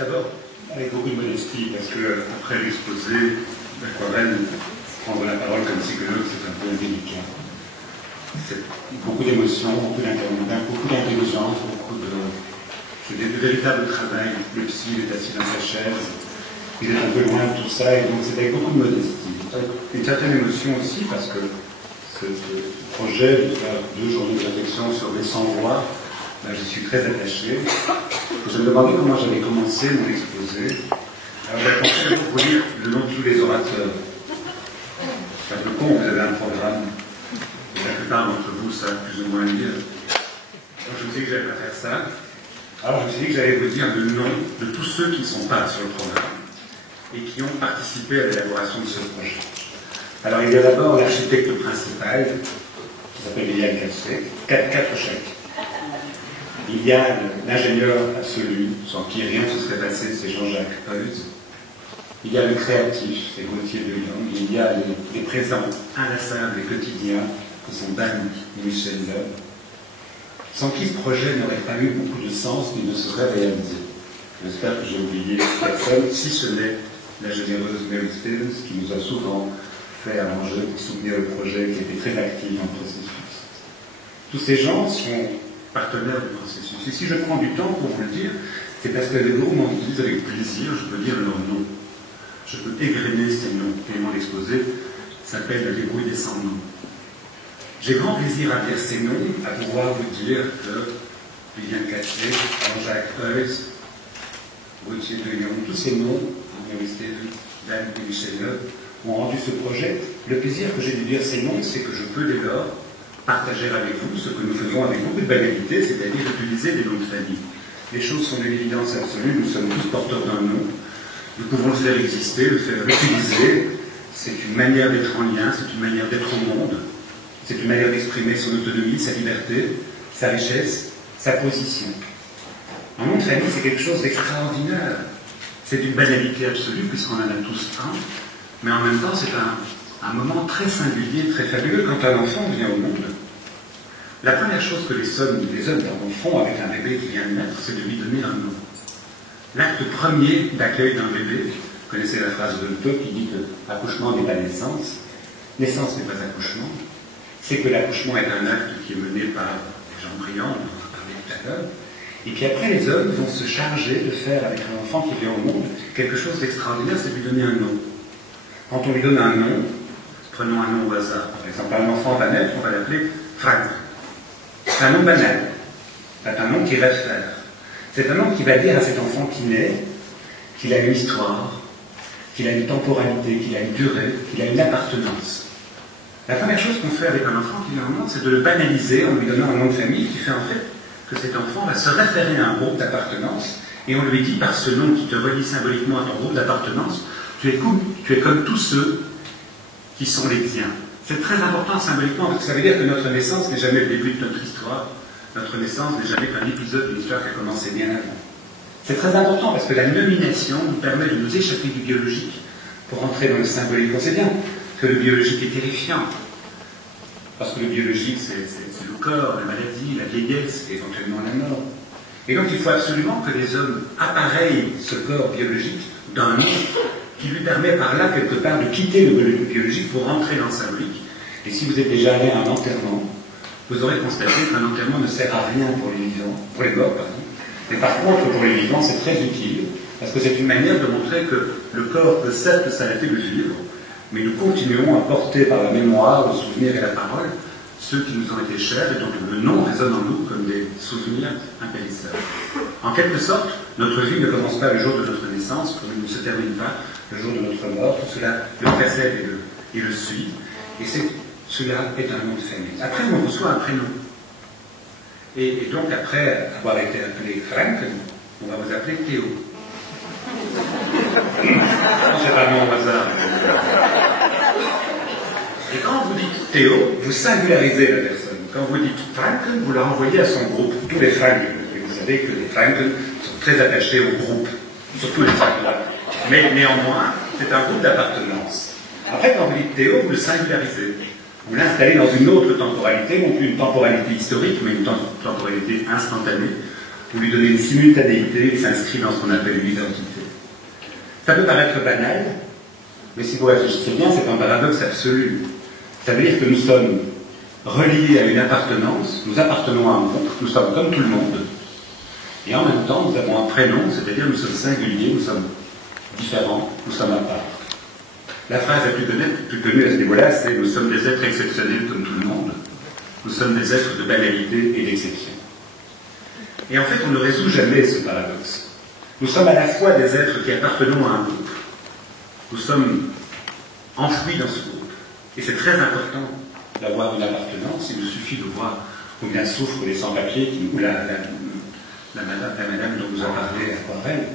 D'abord, avec beaucoup de modestie, parce que après l'exposé d'Aquarelle, prendre la parole comme psychologue, c'est un peu indélicat. C'est beaucoup d'émotions, beaucoup d'intelligence, c'est des véritables travail. Le psy il est assis dans sa chaise, il est un peu loin de tout ça, et donc c'est avec beaucoup de modestie. Une certaine émotion aussi, parce que ce projet de faire 2 journées de réflexion sur les 100 voix, ben, je suis très attaché. Je me demandais comment j'avais commencé mon exposé. Alors j'ai pensé vous lire le nom de tous les orateurs. C'est un peu con, vous avez un programme. Et la plupart d'entre vous savent plus ou moins lire. Donc je me suis dit que j'allais pas faire ça. Alors je me suis dit que j'allais vous dire le nom de tous ceux qui ne sont pas sur le programme et qui ont participé à l'élaboration de ce projet. Alors il y a d'abord l'architecte principal, qui s'appelle Yann Café, 4 chèques. Il y a l'ingénieur absolu, sans qui rien ne se serait passé, c'est Jean-Jacques Heuze. Il y a le créatif, c'est Gauthier de Lyon. Il y a les présents inlassables et quotidiens, que sont Dan et Michel Loeb, sans qui ce projet n'aurait pas eu beaucoup de sens ni ne serait réalisé. J'espère que j'ai oublié personne, si ce n'est la généreuse Mary Stevens, qui nous a souvent fait arranger pour soutenir le projet, qui était très active dans le processus. Tous ces gens sont partenaires du processus. Et si je prends du temps pour vous le dire, c'est parce que les mots m'en disent avec plaisir, je peux dire leur nom. Je peux égrener ces noms. Et mon exposé s'appelle Le débrouille des 100 noms. J'ai grand plaisir à dire ces noms, à pouvoir vous dire que Viviane Cassé, Jean-Jacques Heuze, Gauthier de Lyon, tous ces noms, Mary Stevens, Dan et Michel Loeb, ont rendu ce projet. Le plaisir que j'ai de dire ces noms, c'est que je peux dès lors partager avec vous ce que nous faisons avec beaucoup de banalité, c'est-à-dire utiliser des noms de famille. Les choses sont d'une évidence absolue, nous sommes tous porteurs d'un nom, nous pouvons le faire exister, le faire utiliser, c'est une manière d'être en lien, c'est une manière d'être au monde, c'est une manière d'exprimer son autonomie, sa liberté, sa richesse, sa position. Un nom de famille, c'est quelque chose d'extraordinaire, c'est d'une banalité absolue, puisqu'on en a tous un, mais en même temps, c'est un moment très singulier, très fabuleux. Quand un enfant vient au monde, la première chose que les hommes font avec un bébé qui vient de naître, c'est de lui donner un nom. L'acte premier d'accueil d'un bébé, vous connaissez la phrase de Goethe qui dit que l'accouchement n'est pas naissance, naissance n'est pas accouchement, c'est que l'accouchement est un acte qui est mené par les embryons, on en a parlé tout à l'heure, et puis après les hommes vont se charger de faire avec un enfant qui vient au monde quelque chose d'extraordinaire, c'est de lui donner un nom. Quand on lui donne un nom, prenons un nom au hasard, par exemple un enfant va naître, on va l'appeler Frank. C'est un nom banal, c'est un nom qui va faire. C'est un nom qui va dire à cet enfant qui naît qu'il a une histoire, qu'il a une temporalité, qu'il a une durée, qu'il a une appartenance. La première chose qu'on fait avec un enfant qui vient au monde, c'est de le banaliser en lui donnant un nom de famille qui fait en fait que cet enfant va se référer à un groupe d'appartenance et on lui dit par ce nom qui te relie symboliquement à ton groupe d'appartenance, tu es comme tous ceux qui sont les tiens. C'est très important symboliquement parce que ça veut dire que notre naissance n'est jamais le début de notre histoire. Notre naissance n'est jamais qu'un épisode d'une histoire qui a commencé bien avant. C'est très important parce que la nomination nous permet de nous échapper du biologique pour entrer dans le symbolique. On sait bien que le biologique est terrifiant. Parce que le biologique, c'est le corps, la maladie, la vieillesse, et éventuellement la mort. Et donc il faut absolument que les hommes appareillent ce corps biologique d'un nom qui lui permet par là, quelque part, de quitter le biologique pour rentrer dans le symbolique. Et si vous êtes déjà allé à un enterrement, vous aurez constaté qu'un enterrement ne sert à rien pour les vivants, pour les morts, pardon. Mais par contre, pour les vivants, c'est très utile, parce que c'est une manière de montrer que le corps peut certes s'arrêter de vivre, mais nous continuons à porter par la mémoire, le souvenir et la parole ceux qui nous ont été chers et dont le nom résonne en nous comme des souvenirs impérissables. En quelque sorte, notre vie ne commence pas le jour de notre naissance, comme elle ne se termine pas le jour de notre mort. Tout cela le précède et le suit. Et cela est un nom de famille. Après, on reçoit un prénom. Et donc, après avoir été appelé Frank, on va vous appeler Théo. C'est pas un nom au hasard. Et quand vous dites Théo, vous singularisez la personne. Quand vous dites Franken, vous la renvoyez à son groupe. Tous les Franken. Et vous savez que les Franken sont très attachés au groupe. Surtout les Franken. Mais néanmoins, c'est un groupe d'appartenance. Après, quand vous dites Théo, vous le singularisez. Vous l'installez dans une autre temporalité, non plus une temporalité historique, mais une temporalité instantanée, pour lui donner une simultanéité, il s'inscrit dans ce qu'on appelle une identité. Ça peut paraître banal, mais si vous réfléchissez bien, c'est un paradoxe absolu. Ça veut dire que nous sommes reliés à une appartenance, nous appartenons à un groupe, nous sommes comme tout le monde, et en même temps, nous avons un prénom, c'est-à-dire nous sommes singuliers, nous sommes différents, nous sommes à part. La phrase la plus connue à ce niveau-là, c'est « Nous sommes des êtres exceptionnels comme tout le monde, nous sommes des êtres de banalité et d'exception ». Et en fait, on ne résout jamais ce paradoxe. Nous sommes à la fois des êtres qui appartenons à un groupe, nous sommes enfouis dans ce groupe, et c'est très important d'avoir une appartenance. Il nous suffit de voir combien souffrent les sans-papiers, ou la madame dont vous en parlez, Aquarelle,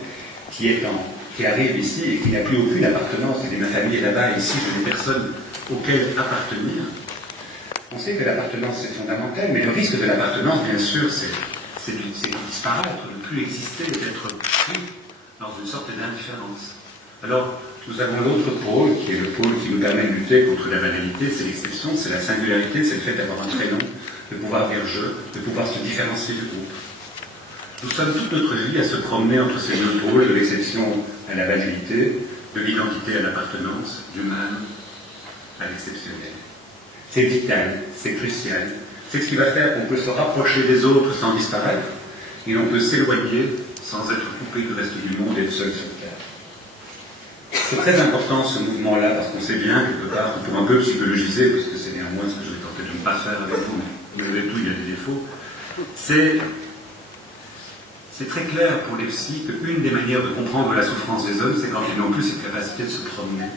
qui arrive ici et qui n'a plus aucune appartenance. Et ma famille est là-bas, ici, je n'ai personne auquel appartenir. On sait que l'appartenance c'est fondamental, mais le risque de l'appartenance, bien sûr, c'est de disparaître, de ne plus exister, d'être pris dans une sorte d'indifférence. Alors, nous avons l'autre pôle, qui est le pôle qui nous permet de lutter contre la banalité, c'est l'exception, c'est la singularité, c'est le fait d'avoir un prénom, de pouvoir dire je, de pouvoir se différencier du groupe. Nous sommes toute notre vie à se promener entre ces deux pôles, de l'exception à la banalité, de l'identité à l'appartenance, du mal à l'exceptionnel. C'est vital, c'est crucial. C'est ce qui va faire qu'on peut se rapprocher des autres sans disparaître, et l'on peut s'éloigner sans être coupé du reste du monde et être seul sur terre. C'est très important ce mouvement-là, parce qu'on sait bien, quelque part, pour un peu psychologiser, parce que c'est néanmoins ce que je vais tenter de ne pas faire avec vous, mais malgré tout, il y a des défauts. C'est très clair pour les psys qu'une des manières de comprendre la souffrance des hommes, c'est quand ils n'ont plus cette capacité de se promener.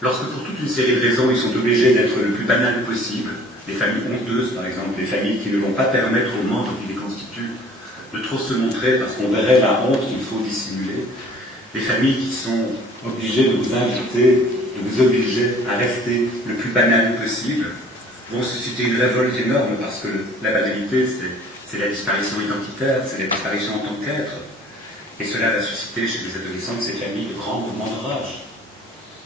Lorsque, pour toute une série de raisons, ils sont obligés d'être le plus banal possible, des familles honteuses, par exemple, des familles qui ne vont pas permettre aux membres qui les constituent de trop se montrer parce qu'on verrait la honte qu'il faut dissimuler, des familles qui sont obligées de vous inviter, de vous obliger à rester le plus banal possible, vont susciter une révolte énorme parce que la banalité, c'est la disparition identitaire, c'est la disparition en tant qu'être. Et cela va susciter chez les adolescents de ces familles de grands mouvements de rage.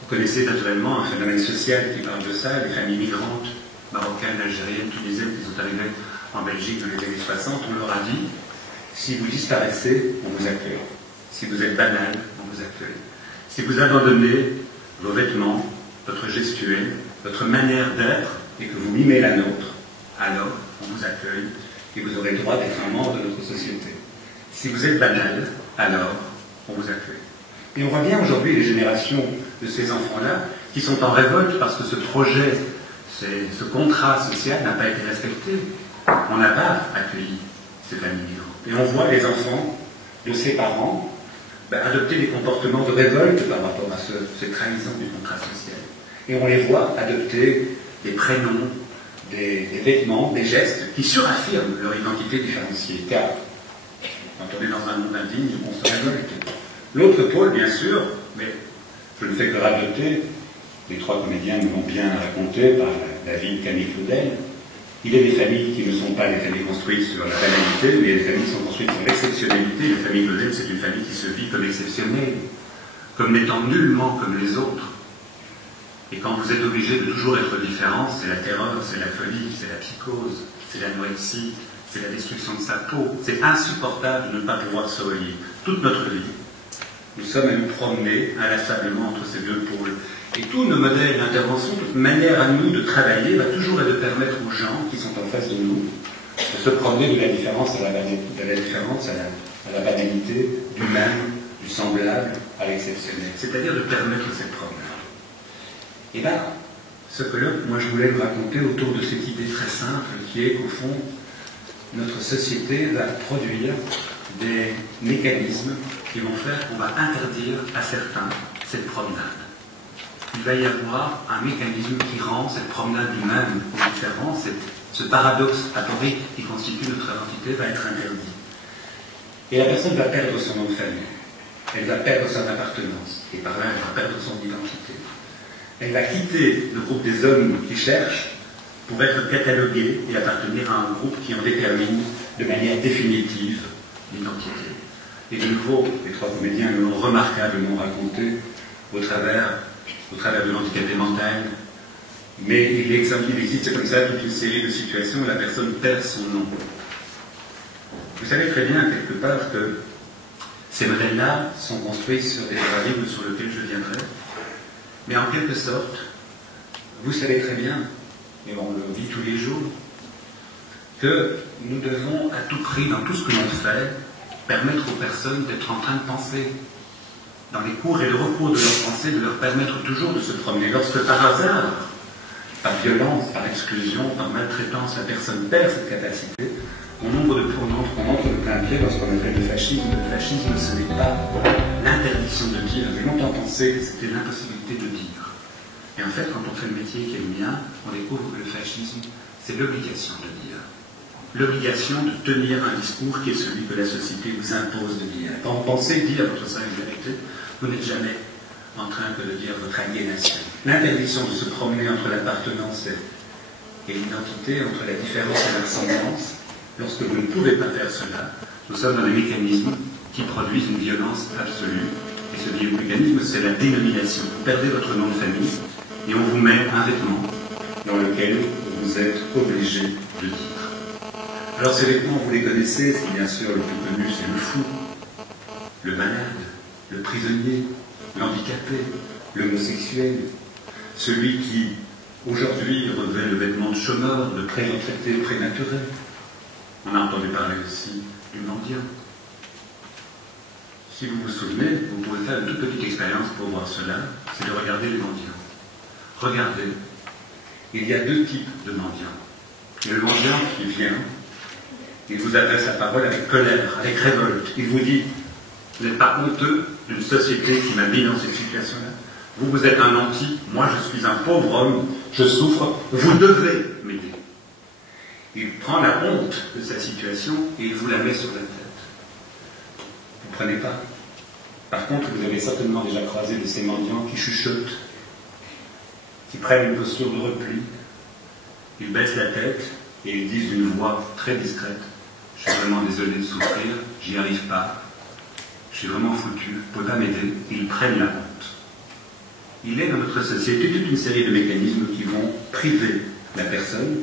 Vous connaissez naturellement un phénomène social qui parle de ça, les familles migrantes, marocaines, algériennes, tunisiennes, qui sont arrivées en Belgique dans les années 60, on leur a dit, si vous disparaissez, on vous accueille. Si vous êtes banal, on vous accueille. Si vous abandonnez vos vêtements, votre gestuelle, votre manière d'être, et que vous mimez la nôtre, alors on vous accueille et vous aurez le droit d'être un membre de notre société. Si vous êtes banal, alors on vous accueille. Et on voit bien aujourd'hui les générations de ces enfants-là qui sont en révolte parce que ce projet, ce contrat social n'a pas été respecté. On n'a pas accueilli ces familles migrantes. Et on voit les enfants de ces parents adopter des comportements de révolte par rapport à cette trahison du contrat social. Et on les voit adopter des prénoms, des vêtements, des gestes qui suraffirment leur identité différenciée. Car quand on est dans un monde indigne, on se révolte. L'autre pôle, bien sûr, mais je ne fais que radoter, les trois comédiens nous l'ont bien raconté par la vie de Camille Claudel, il y a des familles qui ne sont pas des familles construites sur la banalité, mais des familles qui sont construites sur l'exceptionnalité. La famille Claudel, c'est une famille qui se vit comme exceptionnelle, comme n'étant nullement comme les autres. Et quand vous êtes obligé de toujours être différent, c'est la terreur, c'est la folie, c'est la psychose, c'est l'anorexie, c'est la destruction de sa peau. C'est insupportable de ne pas pouvoir se relier. Toute notre vie, nous sommes à nous promener inlassablement entre ces deux pôles. Et tous nos modèles d'intervention, toute manière à nous de travailler, va toujours être de permettre aux gens qui sont en face de nous de se promener de la différence à la banalité, du même, du semblable à l'exceptionnel. C'est-à-dire de permettre cette promenade. Et là, ce colloque, moi je voulais vous raconter autour de cette idée très simple qui est qu'au fond, notre société va produire des mécanismes qui vont faire qu'on va interdire à certains cette promenade. Il va y avoir un mécanisme qui rend cette promenade du même au différent, ce paradoxe atorique qui constitue notre identité va être interdit. Et la personne va perdre son nom de famille, elle va perdre son appartenance, et par là elle va perdre son identité. Elle va quitter le groupe des hommes qui cherchent pour être cataloguée et appartenir à un groupe qui en détermine de manière définitive l'identité. Et de nouveau, les trois comédiens l'ont remarquablement raconté au travers de l'handicapé mental, mais il existe comme ça toute une série de situations où la personne perd son nom. Vous savez très bien, quelque part, que ces modèles-là sont construits sur des paradigmes sur lesquels je viendrai. Mais en quelque sorte, vous savez très bien, et on le vit tous les jours, que nous devons à tout prix, dans tout ce que l'on fait, permettre aux personnes d'être en train de penser. Dans les cours et le recours de leur pensée, de leur permettre toujours de se promener. Lorsque par hasard, par violence, par exclusion, par maltraitance, la personne perd cette capacité, on entre de plein pied lorsqu'on appelle le fascisme. Le fascisme, ce n'est pas l'interdiction de dire. J'ai longtemps pensé que c'était l'impossibilité de dire. Et en fait, quand on fait le métier qui est le mien, on découvre que le fascisme, c'est l'obligation de dire. L'obligation de tenir un discours qui est celui que la société vous impose de dire. Quand vous pensez dire votre singularité, vous n'êtes jamais en train que de dire votre aliénation. L'interdiction de se promener entre l'appartenance et l'identité, entre la différence et la ressemblance, lorsque vous ne pouvez pas faire cela, nous sommes dans des mécanismes qui produisent une violence absolue. Et ce mécanisme, c'est la dénomination. Vous perdez votre nom de famille et on vous met un vêtement dans lequel vous êtes obligé de dire. Alors ces vêtements, vous les connaissez, c'est bien sûr le plus connu, c'est le fou, le malade, le prisonnier, l'handicapé, l'homosexuel, celui qui, aujourd'hui, revêt le vêtement de chômeur, de pré-retraité, prématuré. On a entendu parler aussi du mendiant. Si vous vous souvenez, vous pouvez faire une toute petite expérience pour voir cela, c'est de regarder les mendiants. Regardez, il y a deux types de mendiants. Il y a le mendiant qui vient, il vous adresse la parole avec colère, avec révolte. Il vous dit, vous n'êtes pas honteux d'une société qui m'a mis dans cette situation-là. Vous êtes un nanti, moi je suis un pauvre homme, je souffre, vous devez m'aider. Il prend la honte de sa situation et il vous la met sur la tête. Vous ne prenez pas. Par contre, vous avez certainement déjà croisé de ces mendiants qui chuchotent, qui prennent une posture de repli. Ils baissent la tête et ils disent d'une voix très discrète, je suis vraiment désolé de souffrir, j'y arrive pas, je suis vraiment foutu, vous ne pouvez pas m'aider. Ils prennent la honte. Il est dans notre société toute une série de mécanismes qui vont priver la personne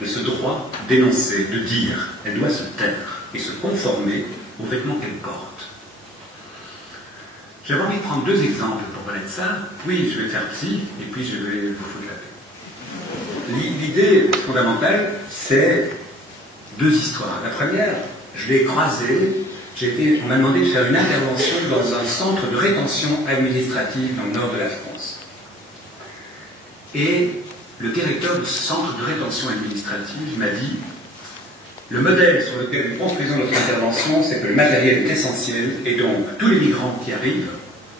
de ce droit d'énoncer, de dire. Elle doit se taire et se conformer aux vêtements qu'elle porte. J'avais envie de prendre deux exemples pour parler de ça. Oui, je vais faire petit, et puis je vais vous foutre la paix. L'idée fondamentale, c'est deux histoires. La première, je l'ai croisée, on m'a demandé de faire une intervention dans un centre de rétention administrative dans le nord de la France. Et le directeur de ce centre de rétention administrative m'a dit « Le modèle sur lequel nous construisons notre intervention, c'est que le matériel est essentiel, et donc tous les migrants qui arrivent,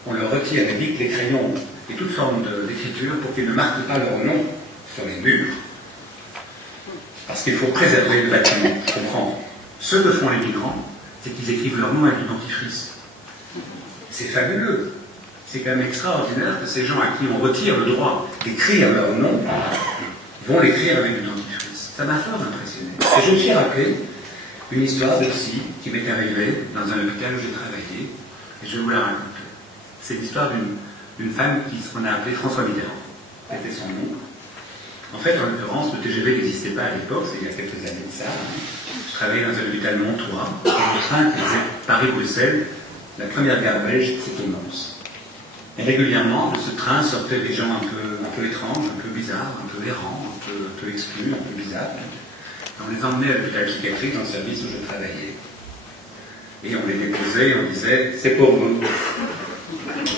on leur retire les bics, les crayons et toute forme d'écriture pour qu'ils ne marquent pas leur nom sur les murs. Parce qu'il faut préserver le bâtiment, je comprends. Ce que font les migrants, c'est qu'ils écrivent leur nom avec du dentifrice. C'est fabuleux. C'est quand même extraordinaire que ces gens à qui on retire le droit d'écrire leur nom vont l'écrire avec du dentifrice. Ça m'a fort impressionné. Et je me suis rappelé une histoire de psy qui m'est arrivée dans un hôpital où j'ai travaillé, et je vais vous la raconter. C'est l'histoire d'une femme qu'on a appelée François Mitterrand. C'était son nom. En fait, en l'occurrence, le TGV n'existait pas à l'époque, c'est il y a quelques années de ça. Je travaillais dans un hôpital Montois, et le train qui faisait Paris-Bruxelles, la première gare belge, c'était Mons. Et régulièrement, de ce train sortaient des gens un peu étranges, un peu bizarres, un peu errants, un peu exclus, un peu bizarres. Et on les emmenait à l'hôpital psychiatrique, dans le service où je travaillais. Et on les déposait, on disait, c'est pour nous.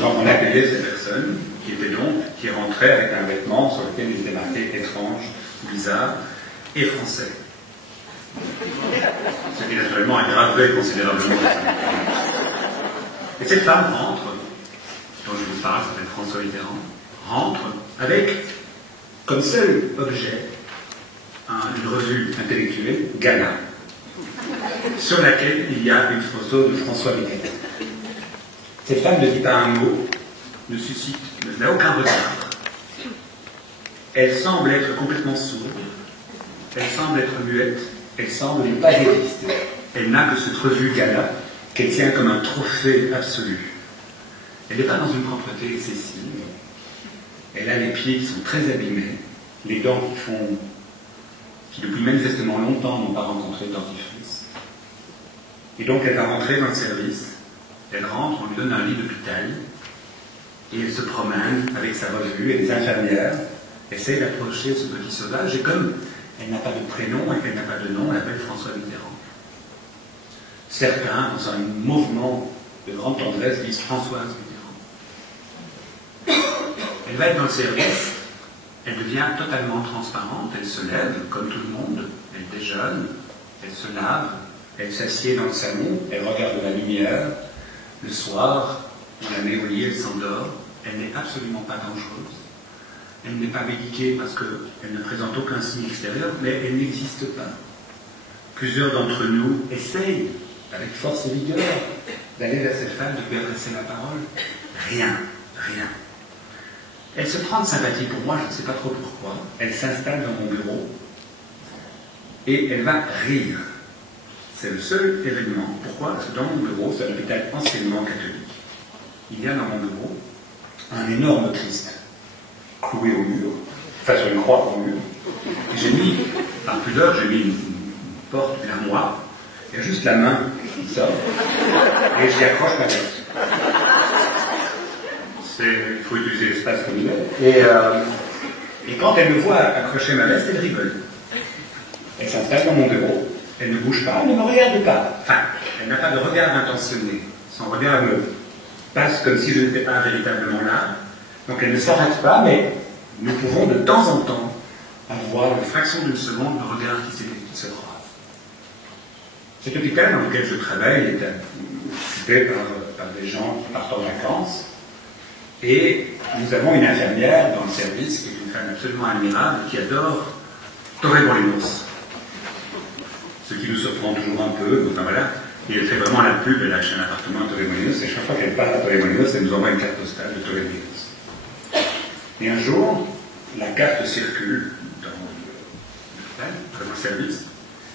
Donc on accueillait ces personnes qui rentraient avec un vêtement sur lequel il était marqué étrange, bizarre et français. Ce qui naturellement aggravait considérablement. Et cette femme rentre, dont je vous parle, s'appelle François Mitterrand, rentre avec comme seul objet une revue intellectuelle, Gala, sur laquelle il y a une photo de François Mitterrand. Cette femme ne dit pas un mot, n'a aucun regard. Elle semble être complètement sourde, elle semble être muette, elle semble ne pas exister. Elle n'a que cette revue Gala qu'elle tient comme un trophée absolu. Elle n'est pas dans une propreté excessive. Elle a les pieds qui sont très abîmés, les dents qui depuis manifestement longtemps n'ont pas rencontré de dentifrice. Et donc elle va rentrer dans le service, elle rentre, on lui donne un lit d'hôpital, et elle se promène avec sa revue, et les infirmières essayent d'approcher ce petit sauvage, et comme elle n'a pas de prénom et qu'elle n'a pas de nom, on l'appelle François Mitterrand. Certains, dans un mouvement de grande tendresse, disent Françoise Mitterrand. Elle va être dans le service, elle devient totalement transparente, elle se lève comme tout le monde, elle déjeune, elle se lave, elle s'assied dans le salon, elle regarde la lumière, le soir, on la met au lit, elle s'endort, elle n'est absolument pas dangereuse, elle n'est pas médiquée parce qu'elle ne présente aucun signe extérieur, mais elle n'existe pas. Plusieurs d'entre nous essayent, avec force et vigueur, d'aller vers cette femme, de lui adresser la parole. Rien, rien. Elle se prend de sympathie pour moi, je ne sais pas trop pourquoi. Elle s'installe dans mon bureau et elle va rire. C'est le seul événement. Pourquoi? Parce que dans mon bureau, c'est un hôpital anciennement catholique. Il y a dans mon bureau un énorme Christ cloué au mur, enfin sur une croix au mur. Et j'ai mis, par pudeur, j'ai mis une porte, une armoire. Il y a juste la main qui sort et j'y accroche ma veste. Il faut utiliser l'espace comme il est. Et quand elle me voit accrocher ma veste, elle rigole. Elle s'installe dans mon bureau, elle ne bouge pas, elle ne me regarde pas. Enfin, elle n'a pas de regard intentionné. Son regard me passe comme si je n'étais pas véritablement là. Donc elle ne s'arrête pas, mais nous pouvons de temps en temps avoir une fraction d'une seconde de regard qui se croise. Cet hôpital dans lequel je travaille est occupé par des gens qui partent en vacances. Et nous avons une infirmière dans le service qui est une femme absolument admirable qui adore Torremolinos. Ce qui nous surprend toujours un peu, enfin voilà, et elle fait vraiment la pub, elle achète un appartement à Torremolinos et chaque fois qu'elle part à Torremolinos, elle nous envoie une carte postale de Torremolinos. Et un jour, la carte circule dans l'hôpital, dans le service.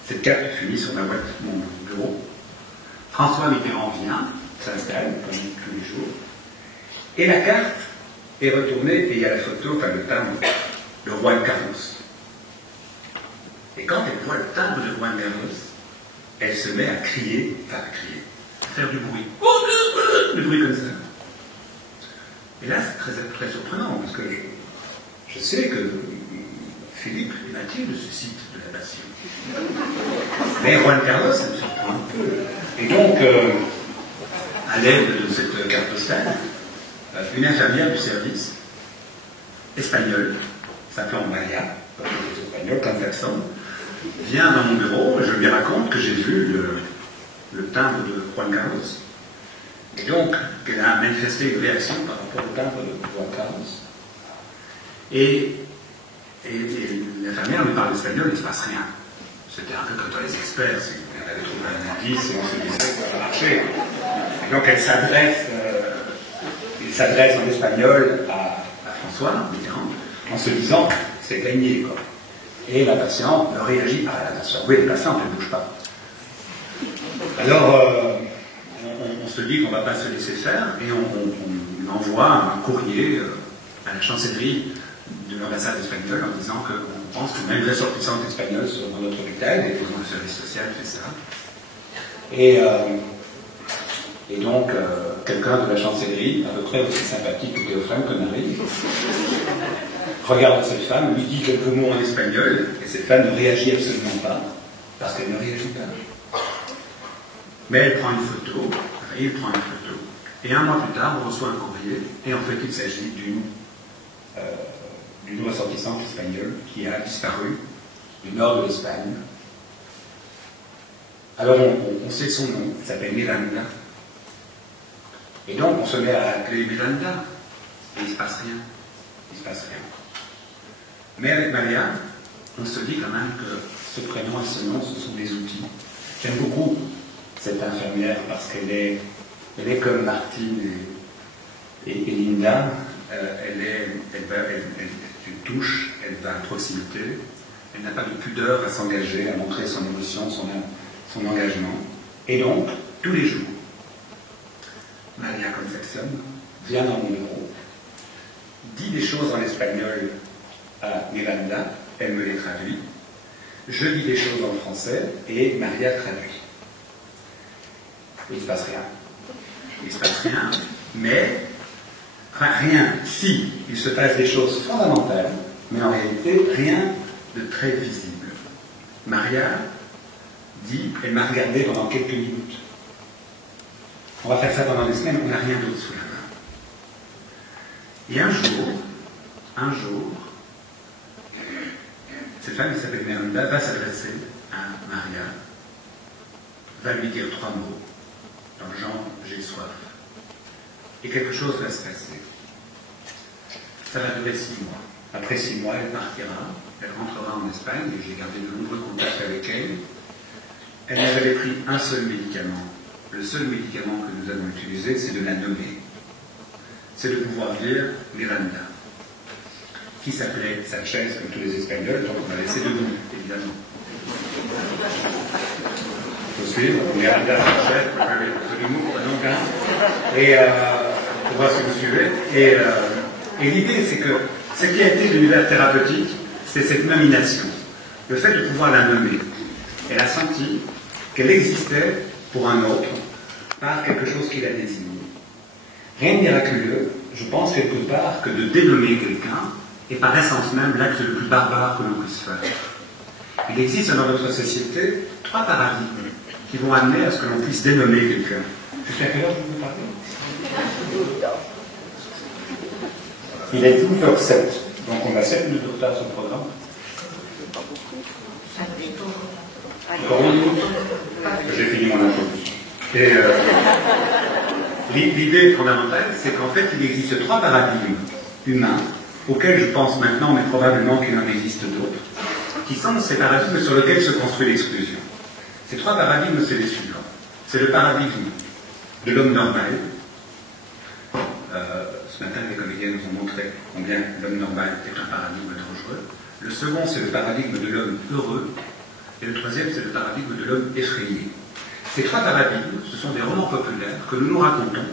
Cette carte fut mise sur ma boîte, mon bureau. François Mitterrand vient, s'installe, comme tous les jours. Et la carte est retournée, et il y a la photo, enfin le timbre, de Juan Carlos. Et quand elle voit le timbre de Juan Carlos, elle se met à crier, à faire du bruit. Du bruit comme ça. Et là, c'est très, très surprenant, parce que je sais que Philippe et Mathilde suscitent de la passion. Mais Juan Carlos, ça me surprend un peu. Et donc, à l'aide de cette carte postale, une infirmière du service, espagnole, s'appelant Maria, espagnole, comme personne, vient dans mon bureau et je lui raconte que j'ai vu le timbre de Juan Carlos. Et donc, qu'elle a manifesté une réaction par rapport au timbre de Juan Carlos. Et l'infirmière lui parle espagnol, il ne se passe rien. C'était un peu comme les experts, si elle avait trouvé un indice et on se disait que ça va marcher. Et donc elle s'adresse en espagnol à François Mitterrand en se disant c'est gagné quoi. Et la patiente ne réagit pas à la patiente. Oui, les patientes ne bougent pas. Alors on se dit qu'on ne va pas se laisser faire et on envoie un courrier à la chancellerie de l'ambassade espagnole en disant qu'on pense que même les ressortissantes espagnoles sont dans notre hôpital et le service social fait ça. Et donc, quelqu'un de la chancellerie, à peu près aussi sympathique que Théophane Connery, regarde cette femme, lui dit quelques mots en espagnol, et cette femme ne réagit absolument pas, parce qu'elle ne réagit pas. Mais elle prend une photo, il prend une photo, et un mois plus tard, on reçoit un courrier, et en fait, il s'agit d'une ressortissante espagnole qui a disparu du nord de l'Espagne. Alors, on sait son nom, elle s'appelle Miranda. Et donc, on se met à appeler Miranda, et il ne se passe rien. Il ne se passe rien. Mais avec Maria, on se dit quand même que ce prénom et ce nom, ce sont des outils. J'aime beaucoup cette infirmière parce qu'elle est comme Martine et Linda. Elle touche, elle va à proximité. Elle n'a pas de pudeur à s'engager, à montrer son émotion, son engagement. Et donc, tous les jours, Maria Concepción vient dans mon bureau, dit des choses en espagnol à Miranda, elle me les traduit, je dis des choses en français et Maria traduit. il ne se passe rien. Il ne se passe rien, mais, enfin rien, si, il se passe des choses fondamentales, mais en réalité, rien de très visible. Maria dit, elle m'a regardé pendant quelques minutes. On va faire ça pendant des semaines, on n'a rien d'autre sous la main. Et un jour, cette femme qui s'appelle Miranda va s'adresser à Maria, va lui dire 3 mots, dans le genre « j'ai soif ». Et quelque chose va se passer. Ça va durer 6 mois. Après 6 mois, elle partira, elle rentrera en Espagne, et j'ai gardé de nombreux contacts avec elle. Elle n'avait pris un seul médicament. Le seul médicament que nous avons utilisé, c'est de la nommer. C'est de pouvoir dire Miranda, qui s'appelait Sanchez, comme tous les Espagnols, donc on a laissé de nom, évidemment. Il faut suivre, Miranda Sanchez, de l'humour, donc, hein. Et pour voir si vous suivez. Et l'idée, c'est que ce qui a été l'univers thérapeutique, c'est cette nomination. Le fait de pouvoir la nommer. Elle a senti qu'elle existait pour un autre par quelque chose qui la désigne. Rien de miraculeux, je pense quelque part, que de dénommer quelqu'un est par essence même l'acte le plus barbare que l'on puisse faire. Il existe dans notre société 3 paradigmes qui vont amener à ce que l'on puisse dénommer quelqu'un. Jusqu'à quelle heure je peux parler? Il est 12h07, donc on a 7 minutes de retard sur le programme. Encore 1 minute, j'ai fini mon introduction. Et l'idée fondamentale, c'est qu'en fait, il existe 3 paradigmes humains, auxquels je pense maintenant, mais probablement qu'il en existe d'autres, qui sont ces paradigmes sur lesquels se construit l'exclusion. Ces 3 paradigmes, c'est les suivants. C'est le paradigme de l'homme normal. Ce matin, les comédiens nous ont montré combien l'homme normal est un paradigme dangereux. Le second, c'est le paradigme de l'homme heureux. Et le troisième, c'est le paradigme de l'homme effrayé. Ces 3 paradigmes, ce sont des romans populaires que nous nous racontons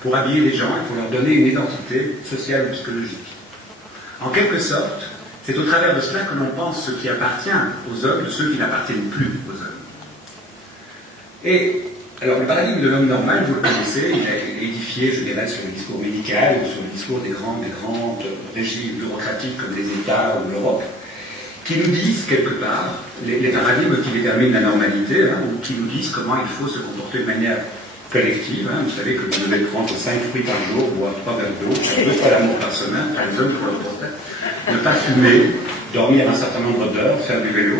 pour habiller les gens et pour leur donner une identité sociale ou psychologique. En quelque sorte, c'est au travers de cela que l'on pense ce qui appartient aux hommes de ceux qui n'appartiennent plus aux hommes. Et alors, le paradigme de l'homme normal, vous le connaissez, il est édifié, je dirais, sur le discours médical, ou sur le discours des grands régimes bureaucratiques comme les États ou l'Europe, qui nous disent quelque part, les paradigmes qui déterminent la normalité, hein, ou qui nous disent comment il faut se comporter de manière collective. Hein. Vous savez que vous devez prendre 5 fruits par jour, boire 3 verres d'eau, 2 fois l'amour par semaine, par les hommes pour leur portrait, ne pas fumer, dormir un certain nombre d'heures, faire du vélo,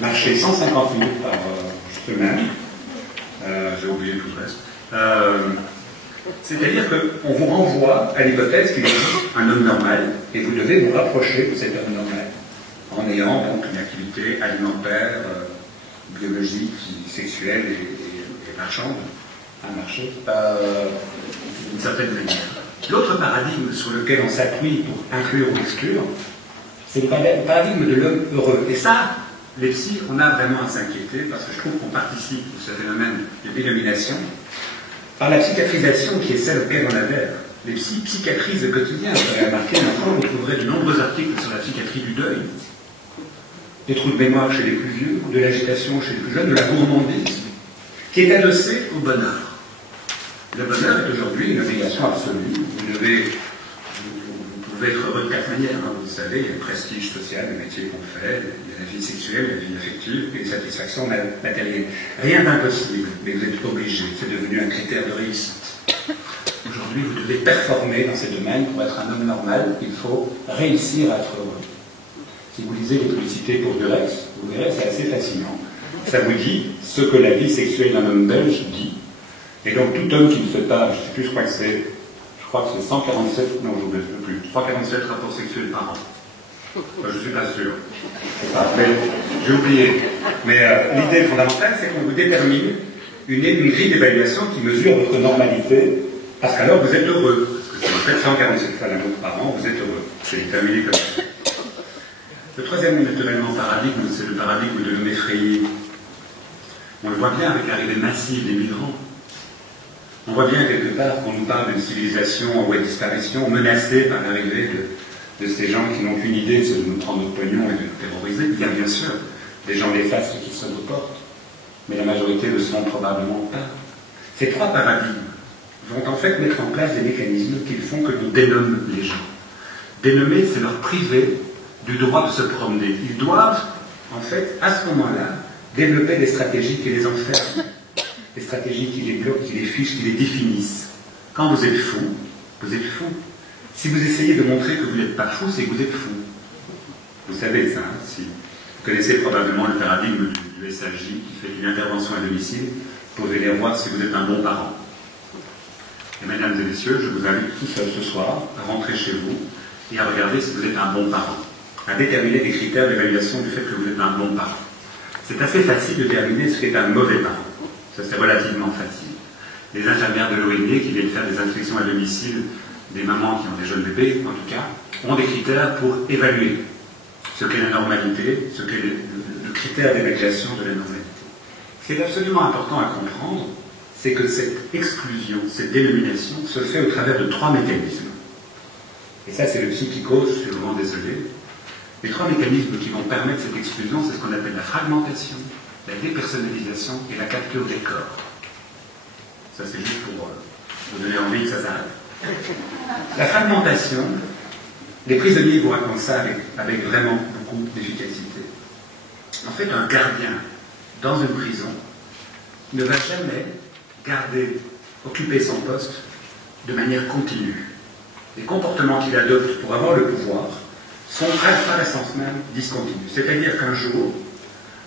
marcher 150 minutes par semaine. J'ai oublié tout le reste. C'est-à-dire qu'on vous renvoie à l'hypothèse qu'il existe un homme normal, et vous devez vous rapprocher de cet homme normal, en ayant donc une activité alimentaire, biologique, sexuelle et marchande, à marcher, d'une certaine manière. L'autre paradigme sur lequel on s'appuie pour inclure ou exclure, c'est le paradigme de l'homme heureux. Et ça, les psys, on a vraiment à s'inquiéter, parce que je trouve qu'on participe à ce phénomène de dénomination par la psychiatrisation qui est celle auquel on adhère. Les psys psychiatrisent au quotidien. Vous avez remarqué, maintenant, vous trouverez de nombreux articles sur la psychiatrie du deuil, des trous de mémoire chez les plus vieux, de l'agitation chez les plus jeunes, de la gourmandise, qui est adossée au bonheur. Le bonheur est aujourd'hui une obligation absolue. Vous pouvez être heureux de 4 manières. Hein. Vous savez, il y a le prestige social, le métier qu'on fait, il y a la vie sexuelle, la vie affective et les satisfactions matérielles. Rien d'impossible, mais vous êtes obligé. C'est devenu un critère de réussite. Aujourd'hui, vous devez performer dans ces domaines pour être un homme normal. Il faut réussir à être heureux. Si vous lisez les publicités pour Durex, vous verrez, c'est assez fascinant. Ça vous dit ce que la vie sexuelle d'un homme belge dit. Et donc, tout homme qui ne fait pas, je ne sais plus, je crois que c'est 147, non, je ne sais plus, 147 rapports sexuels par an. Enfin, je ne suis pas sûr. Je sais pas, mais j'ai oublié. Mais l'idée fondamentale, c'est qu'on vous détermine une grille d'évaluation qui mesure votre normalité, parce qu'alors vous êtes heureux. Parce que si vous faites 147 fois l'amour par an, vous êtes heureux. C'est déterminé comme ça. Le troisième, naturellement, paradigme, c'est le paradigme de l'homme effrayé. On le voit bien avec l'arrivée massive des migrants. On voit bien quelque part qu'on nous parle d'une civilisation en voie de disparition, menacée par l'arrivée de ces gens qui n'ont qu'une idée, c'est de nous prendre notre pognon et de nous terroriser. Il y a bien sûr des gens néfastes qui se reportent, mais la majorité ne le sont probablement pas. Ces trois paradigmes vont en fait mettre en place des mécanismes qui font que nous dénommons les gens. Dénommer, c'est leur priver du droit de se promener. Ils doivent, en fait, à ce moment-là, développer des stratégies qui les enferment, des stratégies qui les bloquent, qui les fichent, qui les définissent. Quand vous êtes fou, vous êtes fou. Si vous essayez de montrer que vous n'êtes pas fou, c'est que vous êtes fou. Vous savez ça, hein, si vous connaissez probablement le paradigme du SAJ qui fait une intervention à domicile pour venir voir si vous êtes un bon parent. Et mesdames et messieurs, je vous invite tous ce soir à rentrer chez vous et à regarder si vous êtes un bon parent, à déterminer des critères d'évaluation du fait que vous êtes un bon parent. C'est assez facile de déterminer ce qu'est un mauvais parent. Ça, c'est relativement facile. Les infirmières de l'ONG qui viennent faire des inspections à domicile, des mamans qui ont des jeunes bébés, en tout cas, ont des critères pour évaluer ce qu'est la normalité, ce qu'est le critère d'évaluation de la normalité. Ce qui est absolument important à comprendre, c'est que cette exclusion, cette dénomination, se fait au travers de trois mécanismes. Et ça, c'est le psychico, je suis vraiment désolé. Les trois mécanismes qui vont permettre cette exclusion, c'est ce qu'on appelle la fragmentation, la dépersonnalisation et la capture des corps. Ça, c'est juste pour vous donner envie que ça s'arrête. La fragmentation, les prisonniers vous racontent ça avec vraiment beaucoup d'efficacité. En fait, un gardien dans une prison ne va jamais occuper son poste de manière continue. Les comportements qu'il adopte pour avoir le pouvoir sont par essence même discontinus. C'est-à-dire qu'un jour,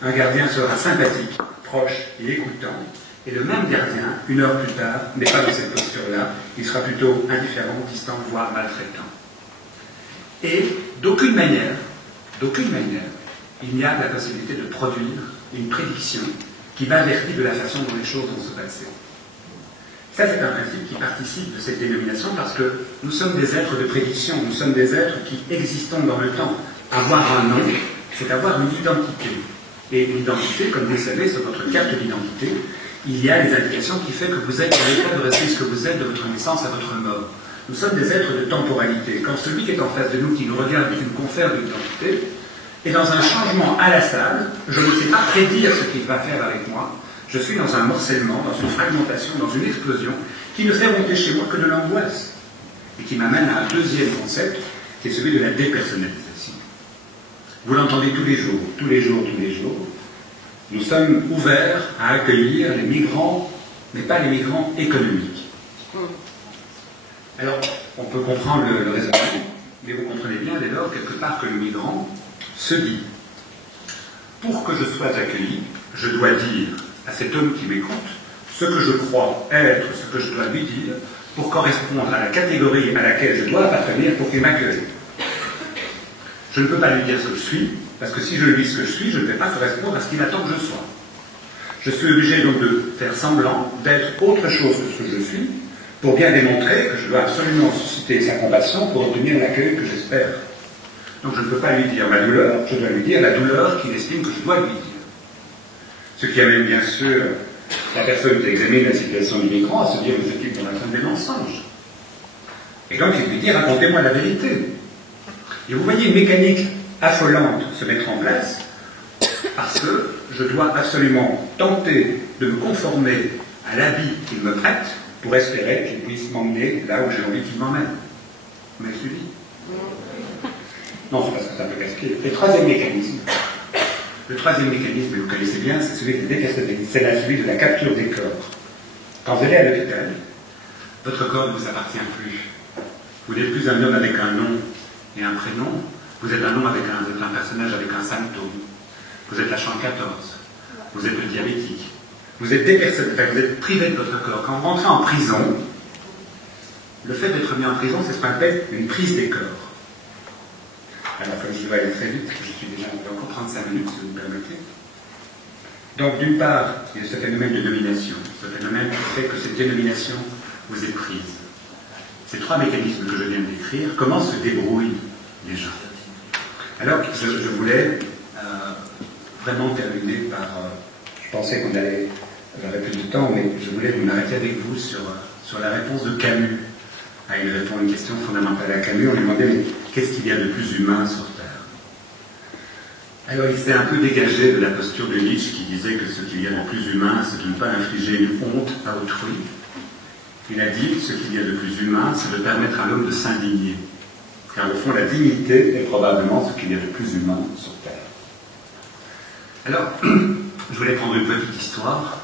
un gardien sera sympathique, proche et écoutant, et le même gardien, une heure plus tard, n'est pas dans cette posture-là, il sera plutôt indifférent, distant, voire maltraitant. Et d'aucune manière, il n'y a la possibilité de produire une prédiction qui m'avertit de la façon dont les choses vont se passer. Ça, c'est un principe qui participe de cette dénomination parce que nous sommes des êtres de prédiction, nous sommes des êtres qui existons dans le temps. Avoir un nom, c'est avoir une identité. Et une identité, comme vous le savez, sur votre carte d'identité, il y a des indications qui font que vous êtes dans l'état de rester ce que vous êtes de votre naissance à votre mort. Nous sommes des êtres de temporalité. Quand celui qui est en face de nous, qui nous regarde et qui nous confère de l'identité, est dans un changement inlassable, je ne sais pas prédire ce qu'il va faire avec moi. Je suis dans un morcellement, dans une fragmentation, dans une explosion, qui ne fait monter chez moi que de l'angoisse. Et qui m'amène à un deuxième concept, qui est celui de la dépersonnalisation. Vous l'entendez tous les jours, tous les jours, tous les jours. Nous sommes ouverts à accueillir les migrants, mais pas les migrants économiques. Alors, on peut comprendre le raisonnement, mais vous comprenez bien dès lors, quelque part, que le migrant se dit, pour que je sois accueilli, je dois dire à cet homme qui m'écoute ce que je crois être, ce que je dois lui dire, pour correspondre à la catégorie à laquelle je dois appartenir pour qu'il m'accueille. Je ne peux pas lui dire ce que je suis, parce que si je lui dis ce que je suis, je ne vais pas correspondre à ce qu'il attend que je sois. Je suis obligé donc de faire semblant d'être autre chose que ce que je suis, pour bien démontrer que je dois absolument susciter sa compassion pour obtenir l'accueil que j'espère. Donc je ne peux pas lui dire ma douleur, je dois lui dire la douleur qu'il estime que je dois lui dire. Ce qui amène bien sûr la personne qui examine la situation du migrant à se dire vous êtes dans la train des mensonges. Et donc il lui dit racontez-moi la vérité. Et vous voyez une mécanique affolante se mettre en place parce que je dois absolument tenter de me conformer à l'habit qu'il me prête pour espérer qu'il puisse m'emmener là où j'ai envie qu'il m'emmène. Vous m'avez suivi? Non, c'est parce que c'est un peu casse-pied. Le troisième mécanisme, et vous connaissez bien, c'est celui de c'est celui de la capture des corps. Quand vous allez à l'hôpital, votre corps ne vous appartient plus. Vous n'êtes plus un homme avec un nom et un prénom, vous êtes un homme avec un personnage avec un symptôme. Vous êtes la chambre 14, vous êtes le diabétique, vous êtes vous êtes privé de votre corps. Quand vous rentrez en prison, le fait d'être mis en prison, c'est ce qu'on appelle une prise des corps. Alors, comme je dois aller très vite, je suis déjà encore 35 minutes, si vous me permettez. Donc, d'une part, il y a ce phénomène de domination, ce phénomène qui fait que cette dénomination vous est prise. Ces trois mécanismes que je viens de décrire, comment se débrouillent les gens? Alors, je voulais vraiment terminer par... je pensais qu'on j'aurais plus de temps, mais je voulais m'arrêter avec vous sur la réponse de Camus à une question fondamentale à Camus. On lui demandait, mais qu'est-ce qu'il y a de plus humain sur Terre? Alors il s'est un peu dégagé de la posture de Nietzsche qui disait que ce qu'il y a de plus humain, c'est de ne pas infliger une honte à autrui. Il a dit que ce qu'il y a de plus humain, c'est de permettre à l'homme de s'indigner. Car au fond, la dignité est probablement ce qu'il y a de plus humain sur Terre. Alors, je voulais prendre une petite histoire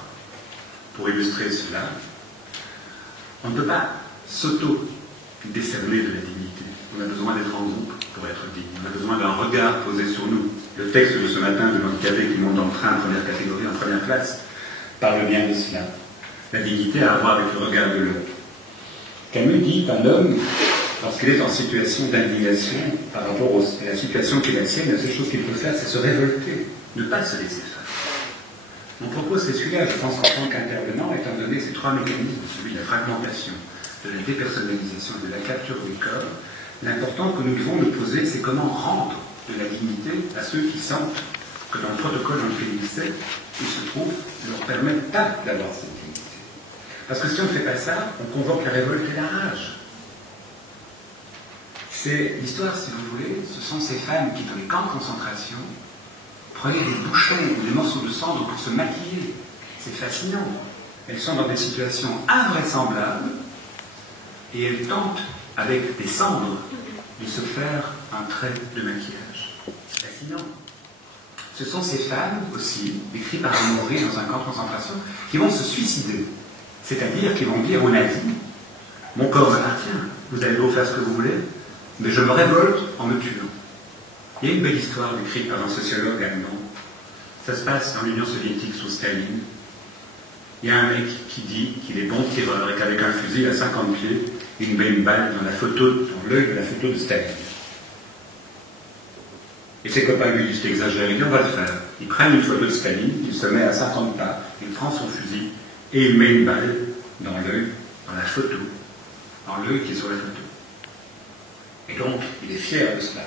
pour illustrer cela. On ne peut pas s'auto-décerner de la dignité. On a besoin d'être en groupe pour être digne. On a besoin d'un regard posé sur nous. Le texte de ce matin de l'handicapé qui monte dans le train en première catégorie, en première classe, parle bien de cela. La dignité a à voir avec le regard de l'homme. Camus dit qu'un homme, lorsqu'il est en situation d'indignation par rapport à la situation qui est la sienne, la seule chose qu'il peut faire, c'est se révolter, ne pas se laisser faire. Mon propos, c'est celui-là. Je pense qu'en tant qu'intervenant, étant donné ces trois mécanismes, celui de la fragmentation, de la dépersonnalisation et de la capture du corps, l'important que nous devons nous poser, c'est comment rendre de la dignité à ceux qui sentent que dans le protocole dans lequel ils se trouvent, ne leur permettent pas d'avoir cette dignité. Parce que si on ne fait pas ça, on convoque la révolte et la rage. C'est l'histoire, si vous voulez, ce sont ces femmes qui, dans les camps de concentration, prenaient des bouchons ou des morceaux de cendre pour se maquiller. C'est fascinant. Elles sont dans des situations invraisemblables et elles tentent, avec des cendres, de se faire un trait de maquillage. C'est fascinant. Ce sont ces femmes aussi, décrites par Amaury dans un camp de concentration, qui vont se suicider. C'est-à-dire qu'ils vont dire aux nazis, mon corps m'appartient, vous allez beau faire ce que vous voulez, mais je me révolte en me tuant. Il y a une belle histoire décrite par un sociologue allemand. Ça se passe dans l'Union soviétique sous Staline. Il y a un mec qui dit qu'il est bon tireur et qu'avec un fusil à 50 pieds, il met une balle dans l'œil de la photo de Staline. Et ses copains lui disent, exagère, il dit, on va le faire. Ils prennent une photo de Staline, il se met à 50 pas, il prend son fusil et il met une balle dans l'œil, dans la photo, dans l'œil qui est sur la photo. Et donc, il est fier de cela.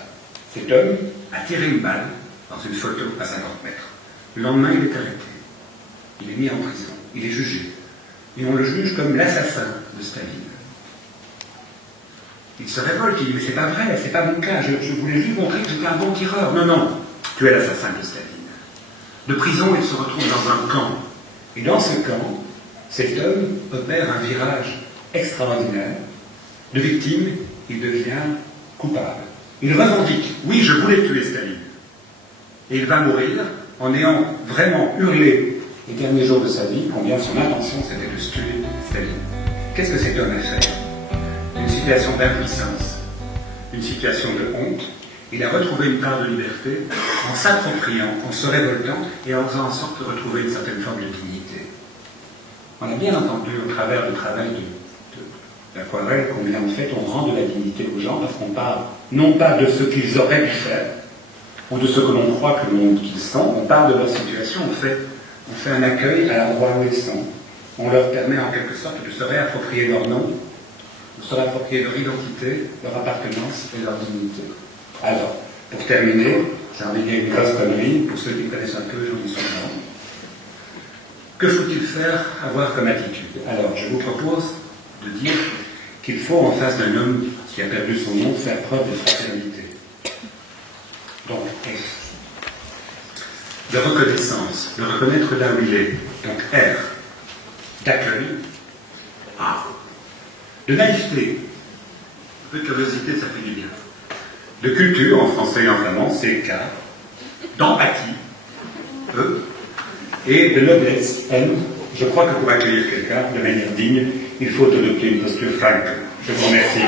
Cet homme a tiré une balle dans une photo à 50 mètres. Le lendemain, il est arrêté. Il est mis en prison. Il est jugé. Et on le juge comme l'assassin de Staline. Il se révolte, il dit, mais c'est pas vrai, c'est pas mon cas, je voulais juste montrer que j'étais un bon tireur. Non, non, tu es l'assassin de Staline. De prison, il se retrouve dans un camp. Et dans ce camp, cet homme opère un virage extraordinaire. De victime, il devient coupable. Il revendique, oui, je voulais tuer Staline. Et il va mourir en ayant vraiment hurlé les derniers jours de sa vie combien son intention c'était de tuer Staline. Qu'est-ce que cet homme a fait? Une situation d'impuissance, une situation de honte. Il a retrouvé une part de liberté en s'appropriant, en se révoltant et en faisant en sorte de retrouver une certaine forme de dignité. On a bien entendu au travers du travail d'Aquarelle combien en fait on rend de la dignité aux gens parce qu'on parle non pas de ce qu'ils auraient pu faire ou de ce que l'on croit qu'ils sont, on parle de leur situation, on fait un accueil à l'endroit où ils sont. On leur permet en quelque sorte de se réapproprier leur nom, de se réapproprier leur identité, leur appartenance et leur dignité. Alors, pour terminer, j'ai envie de dire une grosse connerie, pour ceux qui me connaissent un peu, j'en dis souvent. Que faut-il faire, avoir comme attitude? Alors, je vous propose de dire qu'il faut, en face d'un homme qui a perdu son nom, faire preuve de fraternité. Donc, F. De reconnaissance, de reconnaître là où il est. Donc, R. D'accueil. A. De naïveté. Un peu de curiosité, ça fait du bien. De culture, en français et en flamand, c'est K. D'empathie. E. Et de noblesse, N. Je crois que pour accueillir quelqu'un de manière digne, il faut adopter une posture frank. Je vous remercie.